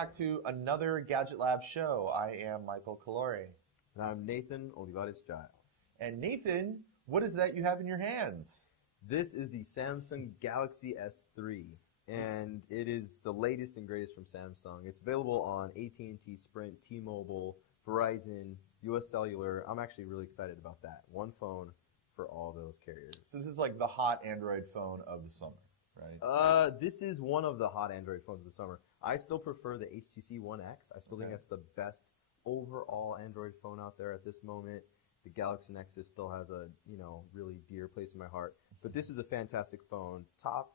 back to another Gadget Lab show. I am Michael Calore. And I'm Nathan Olivares-Giles. And Nathan, what is that you have in your hands? This is the Samsung Galaxy S3, and it is the latest and greatest from Samsung. It's available on AT&T, Sprint, T-Mobile, Verizon, US Cellular. I'm actually really excited about that. One phone for all those carriers. So this is like the hot Android phone of the summer, right? This is one of the hot Android phones of the summer. I still prefer the HTC One X. I still think that's the best overall Android phone out there at this moment. The Galaxy Nexus still has a, really dear place in my heart. But this is a fantastic phone. Top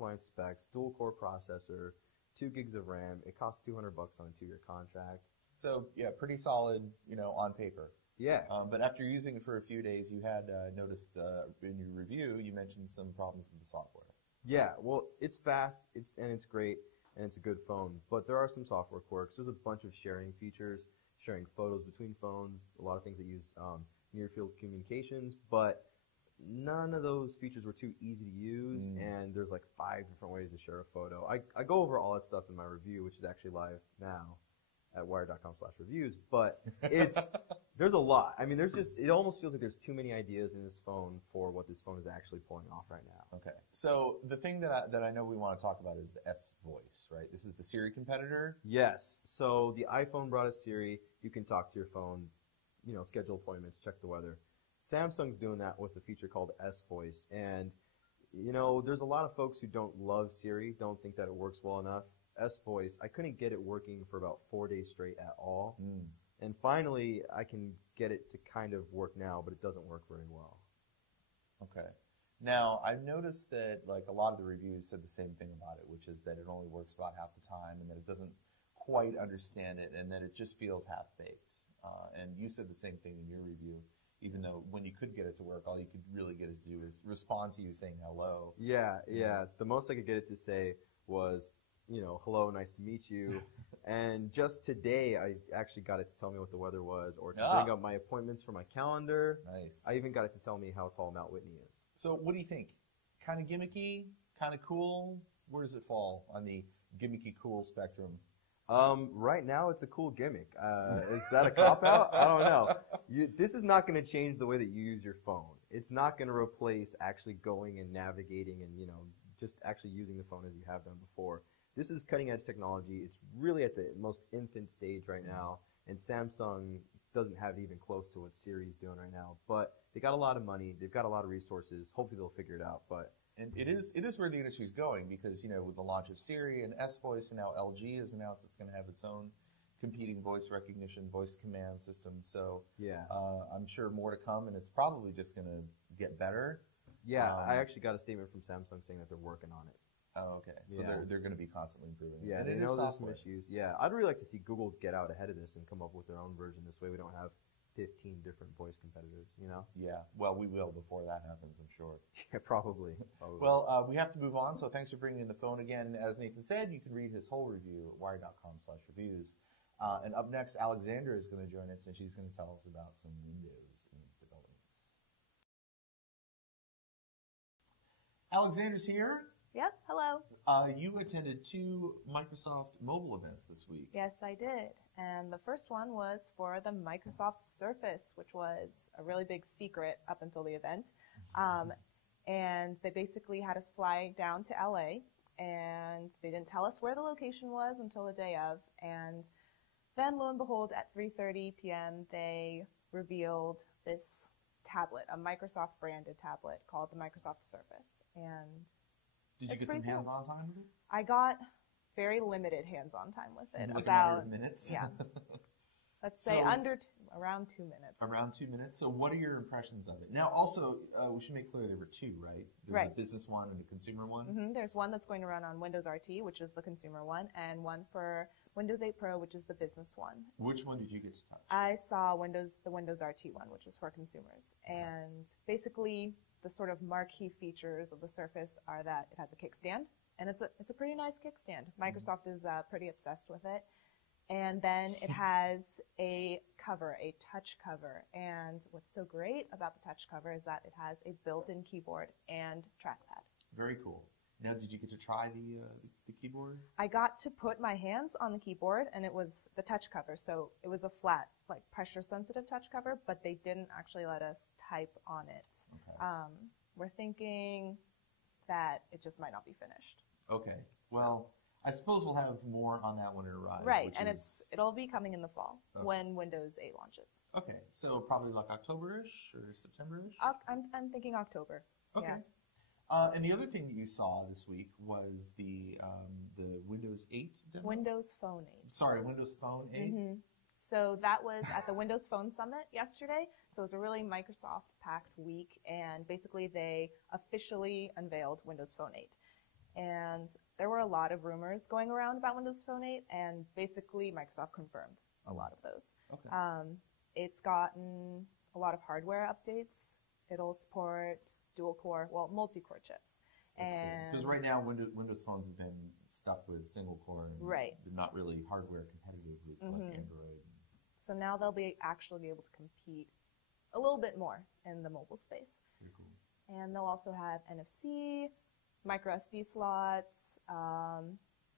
line specs, dual core processor, 2 gigs of RAM. It costs $200 on a 2-year contract. So yeah, pretty solid, on paper. Yeah. But after using it for a few days, you had noticed in your review, you mentioned some problems with the software. Yeah, well, it's fast, it's great, and it's a good phone. But there are some software quirks. There's a bunch of sharing features, sharing photos between phones, a lot of things that use near-field communications, but none of those features were too easy to use, and there's like 5 different ways to share a photo. I go over all that stuff in my review, which is actually live now at wired.com/reviews, but there's a lot. I mean, it almost feels like there's too many ideas in this phone for what this phone is actually pulling off right now. Okay. So the thing that I know we want to talk about is the S Voice, right? This is the Siri competitor? Yes. So the iPhone brought us Siri. You can talk to your phone, schedule appointments, check the weather. Samsung's doing that with a feature called S Voice, and there's a lot of folks who don't love Siri, don't think that it works well enough. S Voice, I couldn't get it working for about 4 days straight at all. And finally, I can get it to kind of work now, but it doesn't work very well. Okay. Now, I've noticed that a lot of the reviews said the same thing about it, which is that it only works about half the time and that it doesn't quite understand it and that it just feels half-baked. And you said the same thing in your review, even though when you could get it to work, all you could really get it to do is respond to you saying hello. Yeah. The most I could get it to say was, hello, nice to meet you. And just today, I actually got it to tell me what the weather was or to bring up my appointments for my calendar. Nice. I even got it to tell me how tall Mount Whitney is. So what do you think? Kind of gimmicky? Kind of cool? Where does it fall on the gimmicky cool spectrum? Right now, it's a cool gimmick. Is that a cop-out? I don't know. This is not going to change the way that you use your phone. It's not going to replace actually going and navigating and, just actually using the phone as you have done before. This is cutting-edge technology. It's really at the most infant stage right now, and Samsung doesn't have it even close to what Siri's doing right now. But they got a lot of money. They've got a lot of resources. Hopefully they'll figure it out. And it is where the industry is going because, with the launch of Siri and S Voice, and now LG has announced it's going to have its own competing voice recognition, voice command system. So yeah, I'm sure more to come, and it's probably just going to get better. Yeah, I actually got a statement from Samsung saying that they're working on it. Oh, okay. So they're going to be constantly improving. Yeah, they know there's some issues. Yeah, I'd really like to see Google get out ahead of this and come up with their own version. This way we don't have 15 different voice competitors, Yeah, well, we will before that happens, I'm sure. Yeah, probably. Well, we have to move on, so thanks for bringing in the phone again. As Nathan said, you can read his whole review at wired.com/reviews. And up next, Alexandra is going to join us, and she's going to tell us about some Windows developments. Alexandra's here. Yep, hello. You attended 2 Microsoft mobile events this week. Yes, I did. And the first one was for the Microsoft Surface, which was a really big secret up until the event. And they basically had us fly down to LA, and they didn't tell us where the location was until the day of. And then, lo and behold, at 3:30 p.m., they revealed this tablet, a Microsoft-branded tablet called the Microsoft Surface. And did you get some hands-on time with it? I got very limited hands-on time with it. Like about minutes? Yeah. Let's say around 2 minutes. Around 2 minutes. So what are your impressions of it? Now, also, we should make clear there were 2, right? There was a business one and a consumer one. Mm-hmm. There's one that's going to run on Windows RT, which is the consumer one, and one for Windows 8 Pro, which is the business one. Which one did you get to touch? I saw the Windows RT one, which was for consumers. And basically, the sort of marquee features of the Surface are that it has a kickstand, and it's a pretty nice kickstand. Microsoft is pretty obsessed with it. And then it has a cover, a touch cover. And what's so great about the touch cover is that it has a built-in keyboard and trackpad. Very cool. Now, did you get to try the keyboard? I got to put my hands on the keyboard, and it was the touch cover. So it was a flat, like pressure-sensitive touch cover, but they didn't actually let us type on it. Okay. We're thinking that it just might not be finished. Okay. Well, I suppose we'll have more on that when it arrives. Right, and it'll be coming in the fall when Windows 8 launches. Okay, so probably like October-ish or September-ish? I'm thinking October. Okay. Yeah. And the other thing that you saw this week was the Windows 8 demo? Windows Phone 8. Sorry, Windows Phone 8? Mm-hmm. So that was at the Windows Phone Summit yesterday. So it was a really Microsoft-packed week, and basically they officially unveiled Windows Phone 8. And there were a lot of rumors going around about Windows Phone 8, and basically Microsoft confirmed a lot of those. Okay. It's gotten a lot of hardware updates. It'll support dual-core, well, multi-core chips. Because right now Windows phones have been stuck with single-core and right. they're not really hardware competitive with like Android. So now they'll actually be able to compete a little bit more in the mobile space. Pretty cool. And they'll also have NFC, micro SD slots,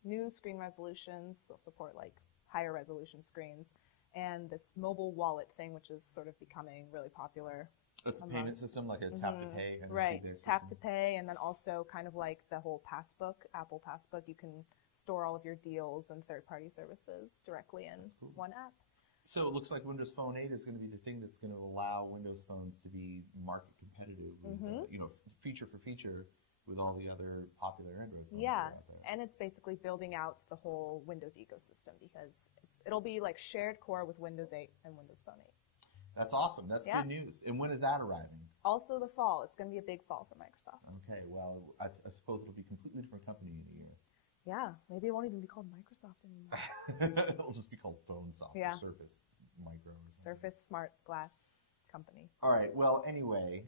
new screen resolutions. They'll support like higher resolution screens, and this mobile wallet thing, which is sort of becoming really popular. It's a payment system, like a tap to pay. Right, tap to pay, and then also kind of like the whole passbook, Apple Passbook. You can store all of your deals and third-party services directly in one app. So it looks like Windows Phone 8 is going to be the thing that's going to allow Windows phones to be market competitive, with, feature for feature with all the other popular Android phones. Yeah, and it's basically building out the whole Windows ecosystem because it'll be like shared core with Windows 8 and Windows Phone 8. That's awesome. That's good news. And when is that arriving? Also the fall. It's going to be a big fall for Microsoft. Okay, well, I suppose it'll be a completely different company in a year. Yeah, maybe it won't even be called Microsoft anymore. It'll just be called PhoneSoft or Surface Micro. Or Surface Smart Glass Company. All right, well, anyway,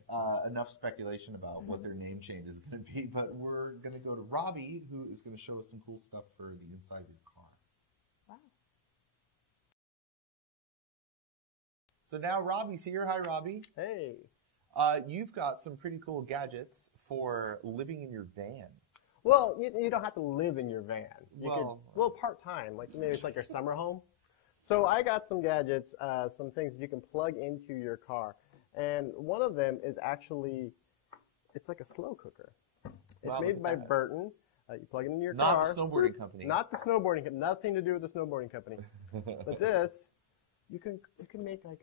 enough speculation about what their name change is going to be, but we're going to go to Robbie, who is going to show us some cool stuff for the inside of the car. Wow. So now Robbie's here. Hi, Robbie. Hey. You've got some pretty cool gadgets for living in your van. Well, you don't have to live in your van. Part-time, like maybe it's like your summer home. So I got some gadgets, some things you can plug into your car. And one of them is actually, it's like a slow cooker. It's made by Burton. You plug it into your car. Not the snowboarding company. Not the snowboarding company. Nothing to do with the snowboarding company. But this, you can make like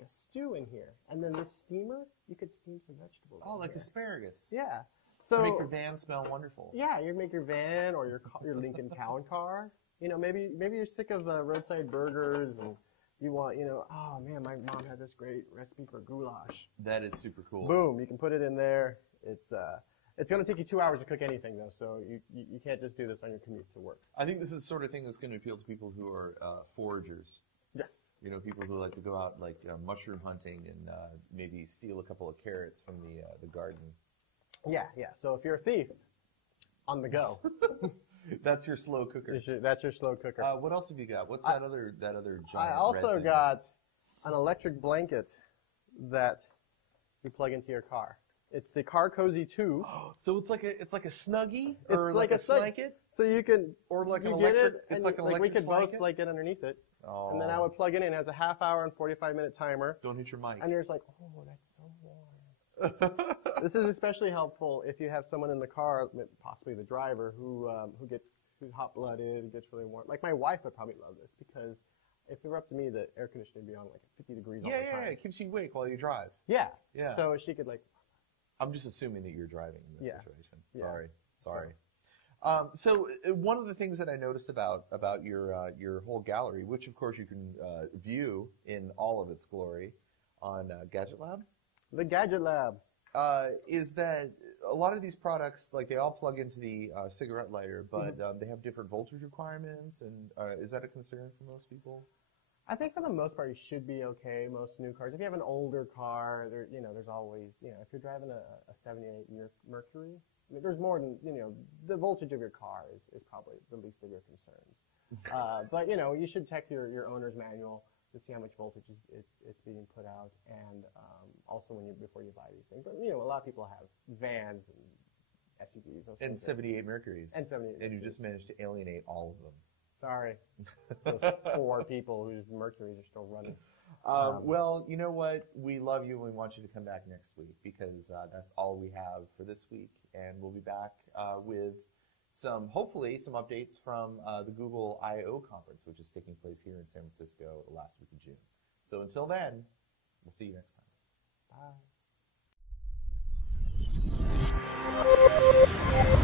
a stew in here. And then this steamer, you could steam some vegetables. Oh, like asparagus. Yeah. So to make your van smell wonderful. Yeah, you make your van or your Lincoln Town car. You know, maybe you're sick of roadside burgers and you want, oh man, my mom has this great recipe for goulash. That is super cool. Boom, you can put it in there. It's going to take you 2 hours to cook anything though, so you can't just do this on your commute to work. I think this is the sort of thing that's going to appeal to people who are foragers. Yes. People who like to go out like mushroom hunting and maybe steal a couple of carrots from the garden. Yeah. So if you're a thief, on the go. That's your slow cooker. That's your slow cooker. What else have you got? What's that other giant I also got an electric blanket that you plug into your car. It's the Car Cozy 2. So it's like a Snuggie it's or like a blanket? So you can like you an get electric. it, It's and like an we electric could both blanket? like get underneath it. Oh. And then I would plug it in. It has a half-hour and 45-minute timer. Don't hit your mic. And you're just like, oh, that's so warm. This is especially helpful if you have someone in the car, possibly the driver, who's hot-blooded, gets really warm. Like my wife would probably love this because if it were up to me, the air conditioning would be on like 50 degrees all the time. Yeah, it keeps you awake while you drive. Yeah. Yeah. So she could like. I'm just assuming that you're driving in this situation. Sorry. Yeah. So one of the things that I noticed about your whole gallery, which of course you can view in all of its glory on Gadget Lab. The Gadget Lab. Is that a lot of these products, like they all plug into the cigarette lighter, but they have different voltage requirements, and is that a concern for most people? I think for the most part, you should be okay. Most new cars. If you have an older car, there's always, if you're driving a 78 Mercury, there's more than, the voltage of your car is probably the least of your concerns. But, you should check your owner's manual to see how much voltage it's being put out, and also before you buy these things. But, a lot of people have vans and SUVs. Those And things are- 78 Mercuries. And 78 And you Mercuries. just managed to alienate all of them. Sorry. Those 4 people whose Mercuries are still running. Well, you know what? We love you and we want you to come back next week because that's all we have for this week. And we'll be back with hopefully some updates from the Google I/O conference, which is taking place here in San Francisco the last week of June. So until then, we'll see you next time. Bye.